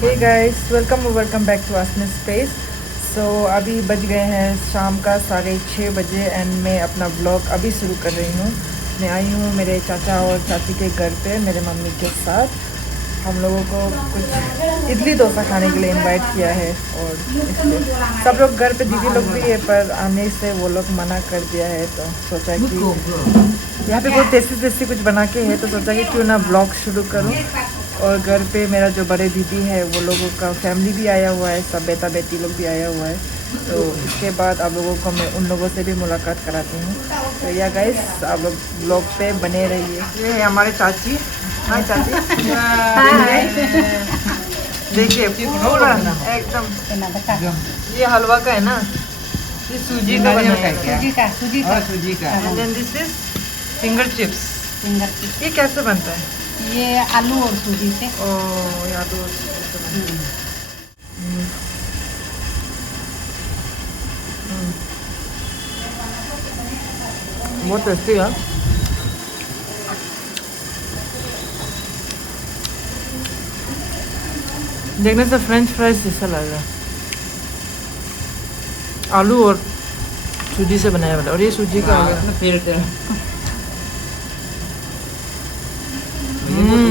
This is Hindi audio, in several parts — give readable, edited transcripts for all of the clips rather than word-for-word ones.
Hey guys, welcome back to Aasmi space. So अभी बज गए हैं शाम का 6:30 बजे एंड मैं अपना ब्लॉग अभी शुरू कर रही हूँ। मैं आई हूँ मेरे चाचा और चाची के घर पे मेरे मम्मी के साथ। हम लोगों को कुछ इडली डोसा खाने के लिए इनवाइट किया है और इसलिए सब लोग घर पे दीदी लोग भी है, पर आने से वो लोग मना कर दिया है। तो सोचा कि यहाँ पे बहुत टेस्टी कुछ बना के है, तो सोचा कि क्यों ना ब्लॉग शुरू करूँ। और घर पे मेरा जो बड़े दीदी है वो लोगों का फैमिली भी आया हुआ है, सब बेटा बेटी लोग भी आया हुआ है। तो इसके बाद आप लोगों को मैं उन लोगों से भी मुलाकात कराती हूँ। तो या गाइस, आप लोग ब्लॉग पे बने रहिए। ये है हमारे चाची। हाय चाची। देखिए पूरा एकदम ये हलवा का है ना, ये सूजी का बना है। सूजी का। And then this is finger chips. ये कैसे बनता है? ये आलू और सूजी से। ओह, ये आलू और सूजी से बनता है। बहुत टेस्टी है। देखने से फ्रेंच फ्राइज जैसा लग रहा है। आलू और सूजी से बनाया वाला, और ये सूजी का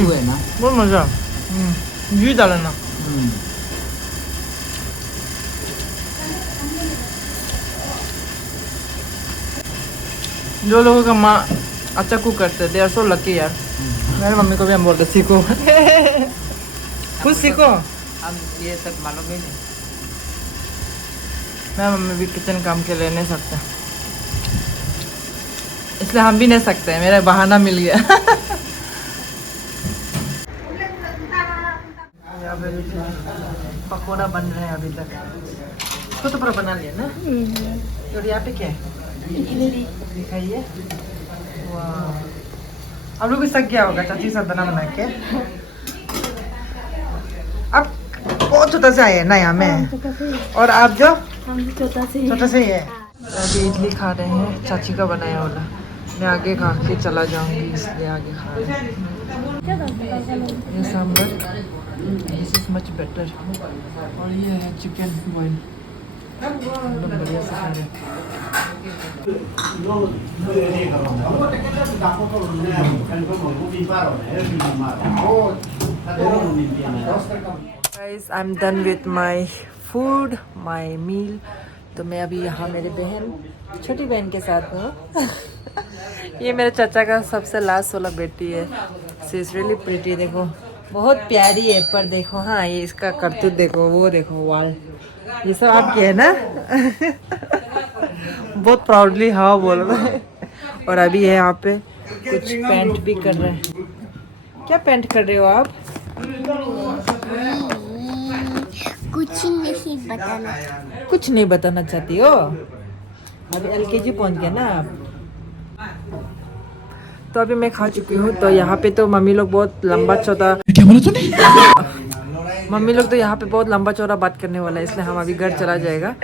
है ना, बहुत मजा। घी डाला ना। जो लोगों का माँ अच्छा कुक करते, दे आर सो लकी यार। मेरी मम्मी को भी हम बोलते सीखो। कुछ सीखो। हम ये सब मालूम ही नहीं। मैं मम्मी भी किचन काम के लिए नहीं सकते, इसलिए हम भी नहीं सकते। मेरा बहाना मिल गया। यहाँ पे पकौड़ा बन रहे हैं अभी तक। इसको तो पूरा बना लिया ना। और यहाँ पे क्या है? दिखाइए। वाह, आप लोग भी सक गया होगा चाची साथ बना के। अब बहुत छोटा से आए ना यहाँ में, और आप जो छोटा से ही है। अभी इडली खा रहे हैं, चाची का बनाया वाला। मैं आगे खा के चला जाऊंगी, इसलिए आगे खा रहे हैं। ये sambar, this is much better. और ये है चिकन बॉइल, एकदम बढ़िया से खा रहे हैं। Guys, I'm done with my food, my meal। तो मैं अभी यहाँ मेरे बहन, छोटी बहन के साथ हूँ। ये मेरे चाचा का सबसे लास्ट वाला बेटी है। She is really pretty. देखो बहुत प्यारी है, पर देखो हाँ ये इसका करतूत देखो, वो देखो वाल, ये सब आपकी है ना। बहुत प्राउडली हाँ बोल रहे हैं। और अभी है यहाँ पे कुछ पेंट भी कर रहे हैं। क्या पेंट कर रहे हो आप? कुछ नहीं बताना चाहती हो? अभी LKG पहुंच गए ना आप। तो अभी मैं खा चुकी हूँ। तो यहाँ पे तो मम्मी लोग बहुत लंबा चौड़ा, क्या बोला तूने? मम्मी लोग तो यहाँ पे बहुत लंबा चौड़ा बात करने वाला है, इसलिए हम अभी घर चला जाएगा,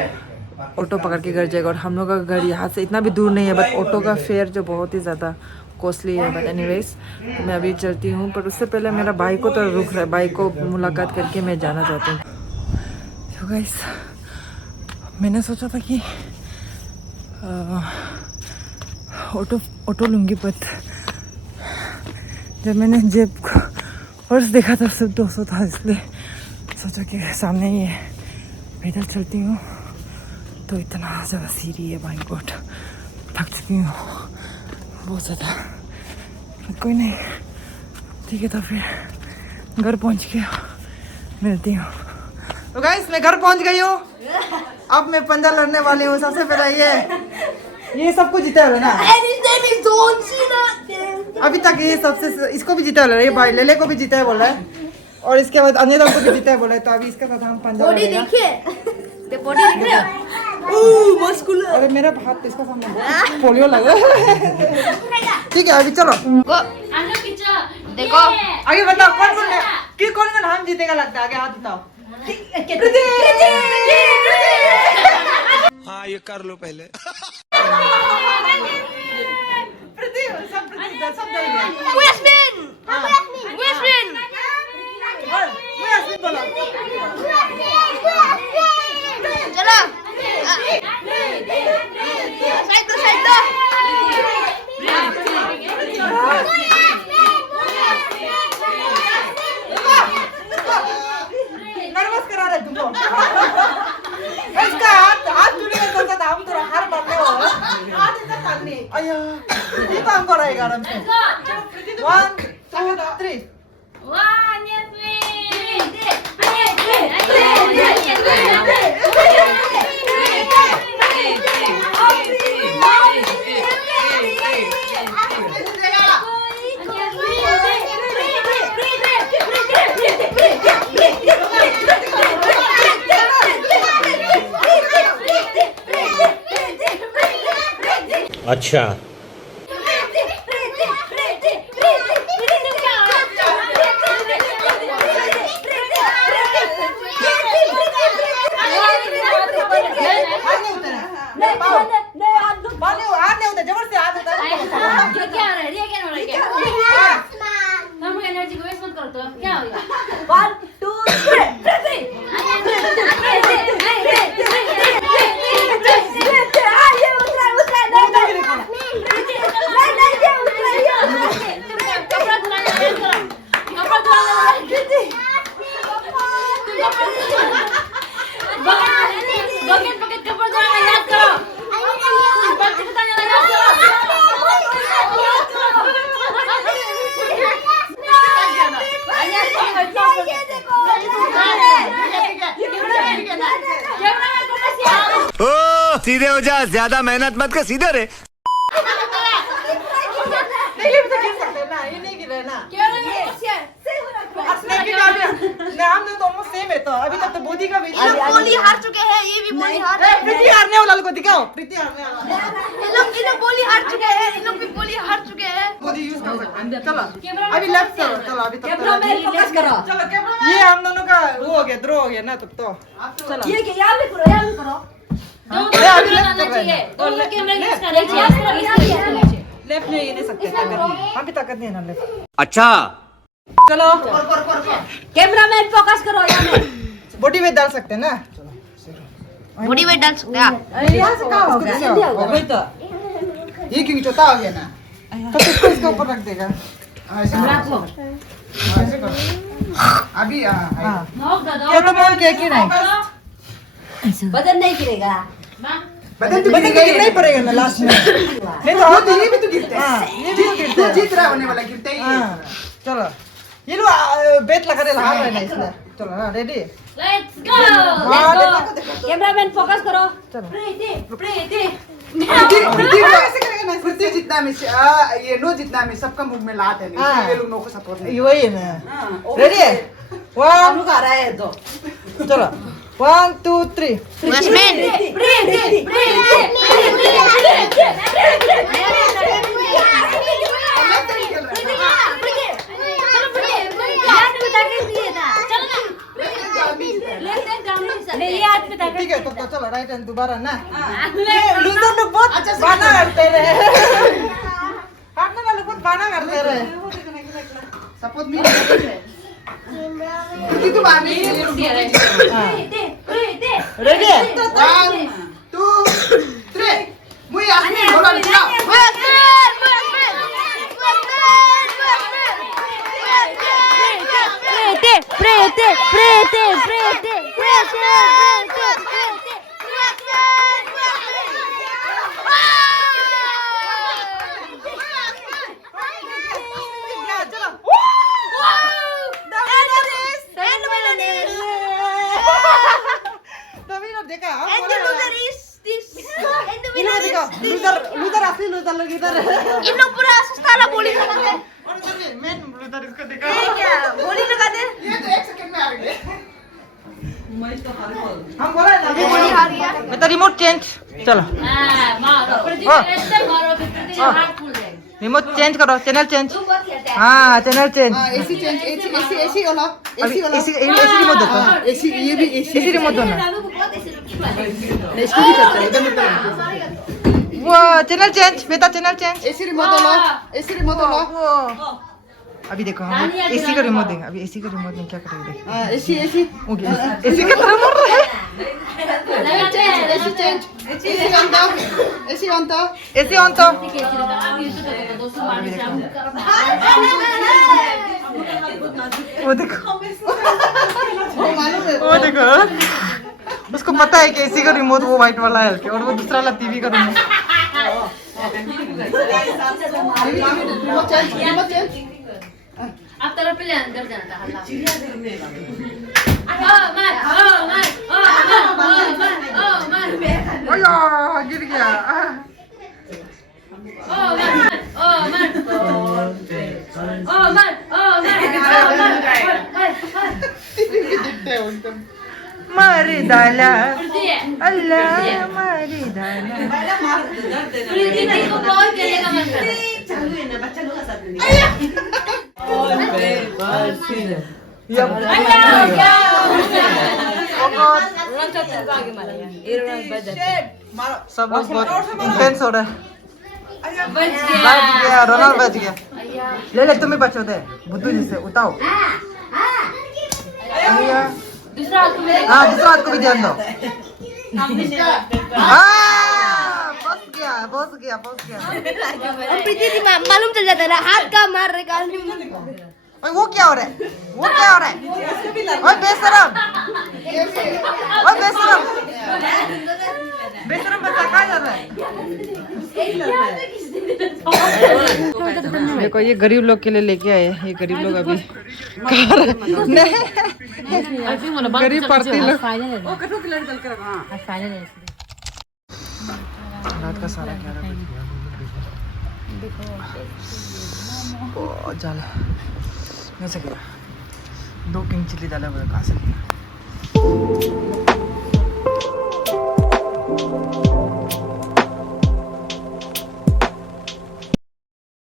ऑटो पकड़ के घर जाएगा। और हम लोग का घर यहाँ से इतना भी दूर नहीं है, बट ऑटो का फेयर जो बहुत ही ज़्यादा कॉस्टली है। बट एनीवेज मैं अभी चलती हूँ, पर उससे पहले मेरा भाई को तो रुक रहा है, भाई को मुलाकात करके मैं जाना चाहती हूँ। तो गाइस, मैंने सोचा था कि ऑटो लूँगी, बट जब मैंने जेब पर्स देखा था सिर्फ 200 था, इसलिए सोचा कि सामने ही है, पैदल चलती हूँ। तो इतना ज़्यादा सीढ़ी है, माय गॉड, थक चुकी हूँ बहुत ज़्यादा। कोई नहीं, ठीक है, तो फिर घर पहुँच के मिलती हूँ। तो गाइस, मैं घर पहुँच गई हूँ। अब मैं पंजा लड़ने वाली हूँ। सबसे पहले ये सबको जीता है ना अभी तक। ये सबसे इसको भी जीता है, ये भाई लेले को भी जीता है बोला है, और इसके बाद अन्य को भी जीता है बोला है। तो अभी इसके साथ हम पंजा लड़ेगा। अरे मेरा हाथ इसका सामने पोलियो लगा। ठीक है, अभी चलो देखो आगे बताओ कौन हम जीतेगा लगता है। आगे हाथ उठाओ। हाँ, ये कर लो पहले। Westman! नर्वस करा रहे तुमको इसका हाथ जुड़ी है तो हम तो हार मारने वाले हाथ इधर करनी अया ये काम कराएगा आराम से 1 2 3 अच्छा सीधे हो जा, ज्यादा मेहनत मत कर, सीधे रे। नहीं ये भी तो गिर सकते हैं ना ये नहीं गिरे ना हमने तो ऑलमोस्ट सेम है तो अभी तक तो बोधी का भी बोली हार चुके हैं ये भी बोली हार प्रीति हारने वाला को दिखाओ प्रीति हारने वाला ये लोग बोली हार चुके हैं इन लोग भी बोली हार चुके हैं बोधी यूज कर सकते हैं चलो अभी लेफ्ट करो चलो अभी तक फोकस करो ये हम दोनों का वो हो गया ड्रॉ हो गया ना तब तो चलो ये क्या यहाँ भी करो अभी लेफ्ट कर रहे हैं दोनों कैमरा यूज कर रहे हैं लेफ्ट में ये नहीं सकते हम भी ताकत नहीं है ना लेफ्ट अच्छा चलो कैमरामैन फोकस करो यहाँ में बॉडी वेट डाल सकते हैं ना बॉडी वेट डाल सकते हैं यहाँ से कहाँ होगा वही तो ये क्योंकि छोटा हो गया ना तो इसको इसके ऊपर रख देगा ऐसे करो अभी हाँ ये तो मोन के की नहीं बदन नहीं गिरेगा बदन तो गिरना ही पड़ेगा ना लास्ट में नहीं तो और ये भी तो गिरते हैं ये भी तो गिरते हैं जीत रहा होने वाला गिरते ही चलो ये लो बेट लगा दे हार रहे ना इसलिए चलो हाँ ready let's go cameraman focus करो प्रीति कृति जितना में ये नो जितना में सबका मुंह में लात है नहीं ये लोग नो को सपोर्ट नहीं वही है ना रेडी 1 आ रहा है तो चलो 1 2 3 बसमैन ठीक है तो चलो राइट हैंड दोबारा ना लूजर लोग बहुत बाना करते रहे हारने वाले बहुत बाना करते रहे सपोर्ट नहीं कृति तो मारने रेडी 1 2 3 मुझे आसमान बोला निकला देखा लूजर असली लूजर लोग इधर इन लोग पूरा सस्ता बोली लगाते हैं और चलिए मेन लूजर इसको देखा क्या बोली लगाते हैं ये तो 1 सेकंड में आ गए हम बोला ना बोली हार गया बता रिमोट चेंज चलो मारो प्रीति ऐसे मारो कि प्रीति का हाथ फूल जाएगा रिमोट चेंज करो चैनल चेंज तू बहुत खेलता है हाँ channel change AC change AC वाला अभी एसी रिमोट दो एसी ये भी एसी एसी रिमोट दो ना रानू को बहुत ऐसे रुकी बात इसको भी करता है इधर मत वो चैनल चेंज बेटा चैनल चेंज एसी रिमोट वाला वो एसी रिमोट वाला अभी देखो हम एसी का रिमोट देंगे, अभी एसी का रिमोट देंगे क्या करेंगे देखो। एसी एसी ओके एसी का तरह मर रहा है। लगाते हैं एसी चेंज एसी ऑन तो एसी ऑन तो एसी ऑन तो वो देखो मालूम है वो देखो उसको पता है कि एसी का रिमोट वो वाइट वाला है और वो दूसरा वाला टीवी का रिमोट। रिमोट चेंज आप तरफ पे ले अंदर जाता हल्ला ओया गिर गया। मारी डाला अल्लाह मारी डाला। सब लोग बहुत इंटेंस हो रहा है। बच गया रोनाल्ड बच गया। ले तुम्हें बचो दे बुद्धू जी से उठाओ। दूसरा हाथ को मेरे हाँ दूसरा हाथ को भी ध्यान दो। बस गया। प्रीति दी मालूम चल जाता है ना हाथ का मार रहे काल ओए वो क्या हो रहा है ओए बेशरम बच्चा कहाँ जा रहा है। देखो ये गरीब लोग के लिए लेके आए, ये गरीब लोग अभी गरीब पार्टी लोग रात का सारा क्या बहुत जाला नहीं सकेगा 2 किंग चिल्ली डाला हुआ कहाँ से